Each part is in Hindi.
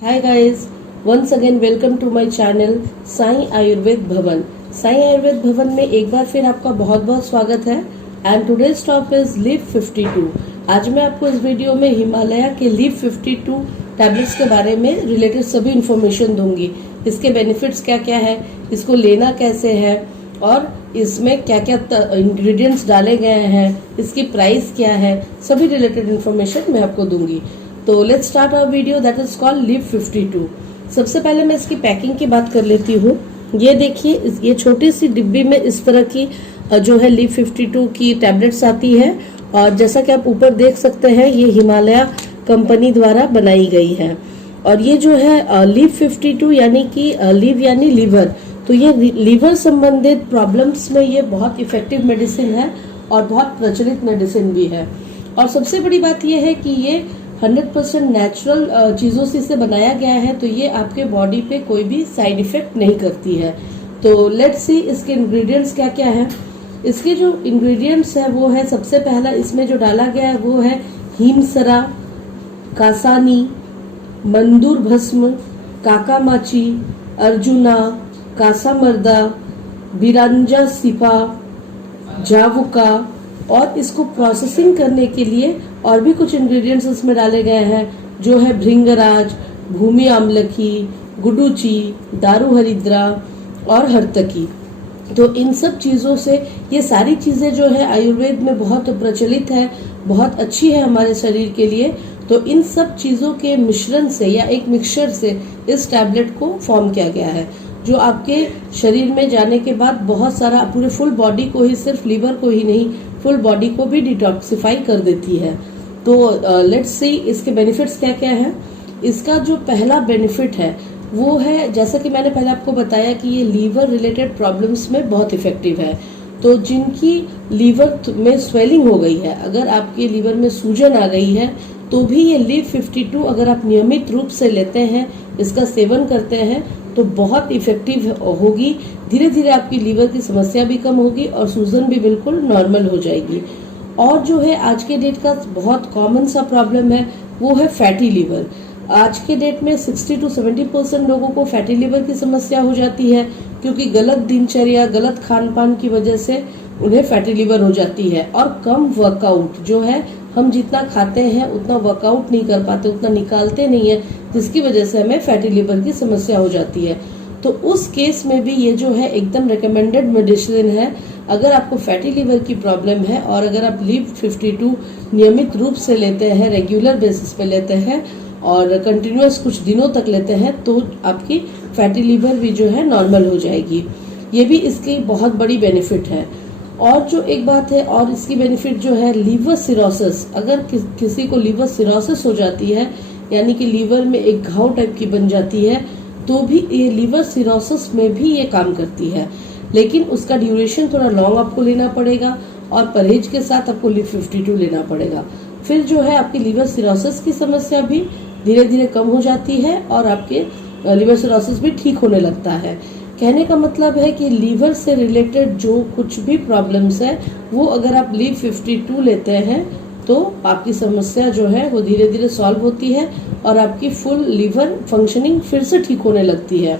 Hi guys, once again welcome to my channel Sai Ayurveda भवन। साई आयुर्वेद भवन में एक बार फिर आपका बहुत बहुत स्वागत है। And today's top is leave 52। आज मैं आपको इस वीडियो में हिमालय के लीव 52 टैबलेट्स के बारे में रिलेटेड सभी इंफॉर्मेशन दूंगी। इसके बेनिफिट्स क्या क्या है, इसको लेना कैसे है और इसमें क्या क्या इंग्रेडिएंट्स डाले गए हैं, इसकी प्राइस क्या है, सभी रिलेटेड इंफॉर्मेशन मैं आपको दूंगी। तो let's start our video that is called leave 52। सबसे पहले मैं इसकी पैकिंग की बात कर लेती हूँ। ये देखिए, ये छोटी सी डिब्बी में इस तरह की जो है लीव 52 की टैबलेट्स आती है और जैसा कि आप ऊपर देख सकते हैं ये हिमालय कंपनी द्वारा बनाई गई है। और ये जो है लीव 52 यानी कि लीव यानी लीवर, तो ये लीवर संबंधित प्रॉब्लम्स में ये बहुत इफेक्टिव मेडिसिन है और बहुत प्रचलित मेडिसिन भी है। और सबसे बड़ी बात ये है कि ये 100% नेचुरल चीजों से इसे बनाया गया है, तो ये आपके बॉडी पे कोई भी साइड इफेक्ट नहीं करती है। तो लेट्स सी इसके इंग्रेडिएंट्स क्या क्या है। इसके जो इंग्रेडिएंट्स है वो है, सबसे पहला इसमें जो डाला गया है वो है हिमसरा, कासानी, मंदूर भस्म, काकामाची, अर्जुना, कासामर्दा, बिरांजा सिपा, जावुका। और इसको प्रोसेसिंग करने के लिए और भी कुछ इंग्रेडिएंट्स इसमें डाले गए हैं जो है भृंगराज, भूमि आमलकी, गुडुची, दारू हरिद्रा और हर्तकी। तो इन सब चीजों से ये सारी चीजें जो है आयुर्वेद में बहुत प्रचलित है, बहुत अच्छी है हमारे शरीर के लिए। तो इन सब चीजों के मिश्रण से या एक मिक्सचर से इस टैबलेट को फॉर्म किया गया है, जो आपके शरीर में जाने के बाद बहुत सारा पूरे फुल बॉडी को ही, सिर्फ लीवर को ही नहीं, फुल बॉडी को भी डिटॉक्सिफाई कर देती है। तो लेट्स सी इसके बेनिफिट्स क्या क्या है। इसका जो पहला बेनिफिट है वो है, जैसा कि मैंने पहले आपको बताया कि ये लीवर रिलेटेड प्रॉब्लम्स में बहुत इफेक्टिव है। तो जिनकी लीवर में स्वेलिंग हो गई है, अगर आपके लीवर में सूजन आ गई है, तो भी ये लीव 52 अगर आप नियमित रूप से लेते हैं, इसका सेवन करते हैं, तो बहुत इफेक्टिव होगी। धीरे धीरे आपकी लीवर की समस्या भी कम होगी और सूजन भी बिल्कुल नॉर्मल हो जाएगी। और जो है आज के डेट का बहुत कॉमन सा प्रॉब्लम है वो है फैटी लीवर। आज के डेट में 60 to 70% लोगों को फैटी लीवर की समस्या हो जाती है, क्योंकि गलत दिनचर्या, गलत खान पान की वजह से उन्हें फैटी लीवर हो जाती है। और कम वर्कआउट जो है, हम जितना खाते हैं उतना वर्कआउट नहीं कर पाते, उतना निकालते नहीं है, जिसकी वजह से हमें फैटी लीवर की समस्या हो जाती है। तो उस केस में भी ये जो है एकदम रिकमेंडेड मेडिसिन है। अगर आपको फैटी लीवर की प्रॉब्लम है और अगर आप लीव 52 नियमित रूप से लेते हैं, रेगुलर बेसिस पे लेते हैं और कंटिन्यूअस कुछ दिनों तक लेते हैं, तो आपकी फैटी लीवर भी जो है नॉर्मल हो जाएगी। ये भी इसकी बहुत बड़ी बेनिफिट है। और जो एक बात है, और इसकी बेनिफिट जो है लीवर सिरोसिस, अगर किसी को लीवर सिरोसिस हो जाती है, यानी कि लीवर में एक घाव टाइप की बन जाती है, तो भी ये लीवर सिरोसिस में भी ये काम करती है। लेकिन उसका ड्यूरेशन थोड़ा लॉन्ग आपको लेना पड़ेगा और परहेज के साथ आपको लीव 52 लेना पड़ेगा। फिर जो है आपकी लीवर सिरोसिस की समस्या भी धीरे धीरे कम हो जाती है और आपके लीवर सिरोसिस भी ठीक होने लगता है। कहने का मतलब है कि लीवर से रिलेटेड जो कुछ भी प्रॉब्लम्स है, वो अगर आप लीव 52 लेते हैं तो आपकी समस्या जो है वो धीरे धीरे सॉल्व होती है और आपकी फुल लीवर फंक्शनिंग फिर से ठीक होने लगती है।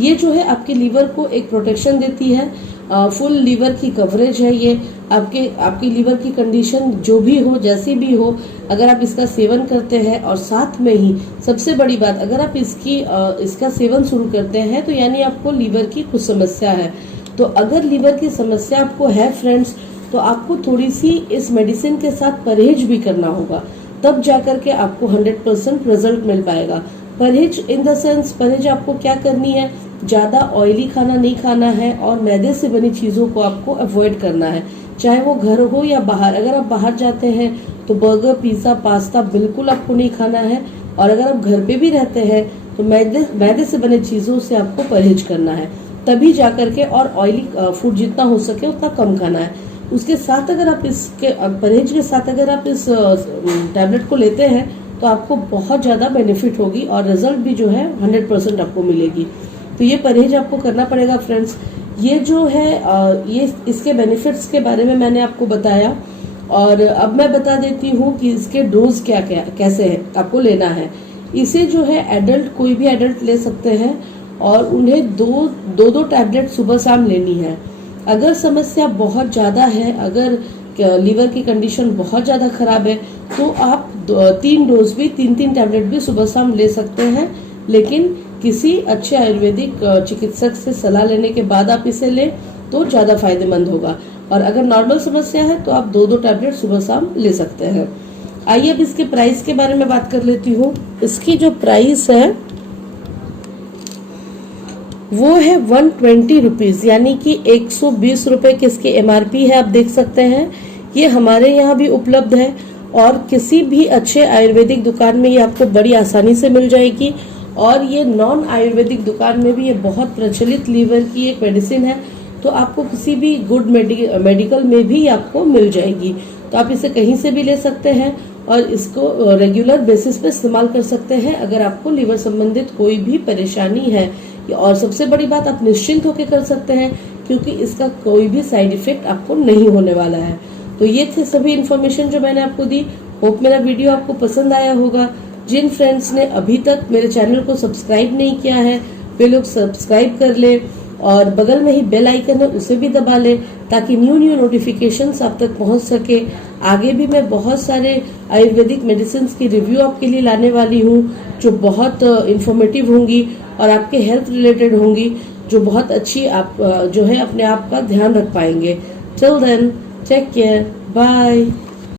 ये जो है आपके लीवर को एक प्रोटेक्शन देती है, फुल लीवर की कवरेज है ये। आपकी लीवर की कंडीशन जो भी हो, जैसी भी हो, अगर आप इसका सेवन करते हैं और साथ में ही सबसे बड़ी बात, अगर आप इसका सेवन शुरू करते हैं तो यानी आपको लीवर की कुछ समस्या है। तो अगर लीवर की समस्या आपको है फ्रेंड्स, तो आपको थोड़ी सी इस मेडिसिन के साथ परहेज भी करना होगा, तब जाकर के आपको 100% रिजल्ट मिल पाएगा। परहेज इन द सेंस, परहेज आपको क्या करनी है, ज्यादा ऑयली खाना नहीं खाना है और मैदे से बनी चीजों को आपको अवॉइड करना है, चाहे वो घर हो या बाहर। अगर आप बाहर जाते हैं तो बर्गर, पिज्जा, पास्ता बिल्कुल आपको नहीं खाना है। और अगर आप घर पे भी रहते हैं तो मैदे से बने चीजों से आपको परहेज करना है, तभी जाकर के। और ऑयली फूड जितना हो सके उतना कम खाना है। उसके साथ अगर आप इसके परहेज के साथ अगर आप इस टैबलेट को लेते हैं तो आपको बहुत ज्यादा बेनिफिट होगी और रिजल्ट भी जो है 100% आपको मिलेगी। तो ये परहेज आपको करना पड़ेगा फ्रेंड्स। ये जो है ये इसके बेनिफिट्स के बारे में मैंने आपको बताया। और अब मैं बता देती हूँ कि इसके डोज क्या क्या कैसे है आपको लेना है। इसे जो है एडल्ट, कोई भी एडल्ट ले सकते हैं और उन्हें दो टैबलेट सुबह शाम लेनी है। अगर समस्या बहुत ज़्यादा है, अगर लीवर की कंडीशन बहुत ज़्यादा खराब है, तो आप 3 डोज भी, 3 टैबलेट भी सुबह शाम ले सकते हैं, लेकिन किसी अच्छे आयुर्वेदिक चिकित्सक से सलाह लेने के बाद आप इसे लें तो ज़्यादा फायदेमंद होगा। और अगर नॉर्मल समस्या है तो आप 2 टैबलेट सुबह शाम ले सकते हैं। आइए अब इसके प्राइस के बारे में बात कर लेती हूँ। इसकी जो प्राइस है वो है 120 रुपीज, यानी कि 120 रुपए की इसकी MRP है। आप देख सकते हैं ये हमारे यहाँ भी उपलब्ध है और किसी भी अच्छे आयुर्वेदिक दुकान में ये आपको बड़ी आसानी से मिल जाएगी। और ये नॉन आयुर्वेदिक दुकान में भी ये बहुत प्रचलित लीवर की एक मेडिसिन है, तो आपको किसी भी गुड मेडिकल में भी आपको मिल जाएगी। तो आप इसे कहीं से भी ले सकते हैं और इसको रेगुलर बेसिस पे इस्तेमाल कर सकते हैं अगर आपको लीवर संबंधित कोई भी परेशानी है। और सबसे बड़ी बात, आप निश्चिंत होकर कर सकते हैं क्योंकि इसका कोई भी साइड इफेक्ट आपको नहीं होने वाला है। तो ये थे सभी इन्फॉर्मेशन जो मैंने आपको दी। होप मेरा वीडियो आपको पसंद आया होगा। जिन फ्रेंड्स ने अभी तक मेरे चैनल को सब्सक्राइब नहीं किया है वे लोग सब्सक्राइब कर ले और बगल में ही बेल आइकन है उसे भी दबा ले ताकि न्यू नोटिफिकेशंस आप तक पहुंच सके। आगे भी मैं बहुत सारे आयुर्वेदिक मेडिसिन की रिव्यू आपके लिए लाने वाली हूँ जो बहुत इंफॉर्मेटिव होंगी और आपके हेल्थ रिलेटेड होंगी, जो बहुत अच्छी आप जो है अपने आप का ध्यान रख पाएंगे। Till then take care, bye.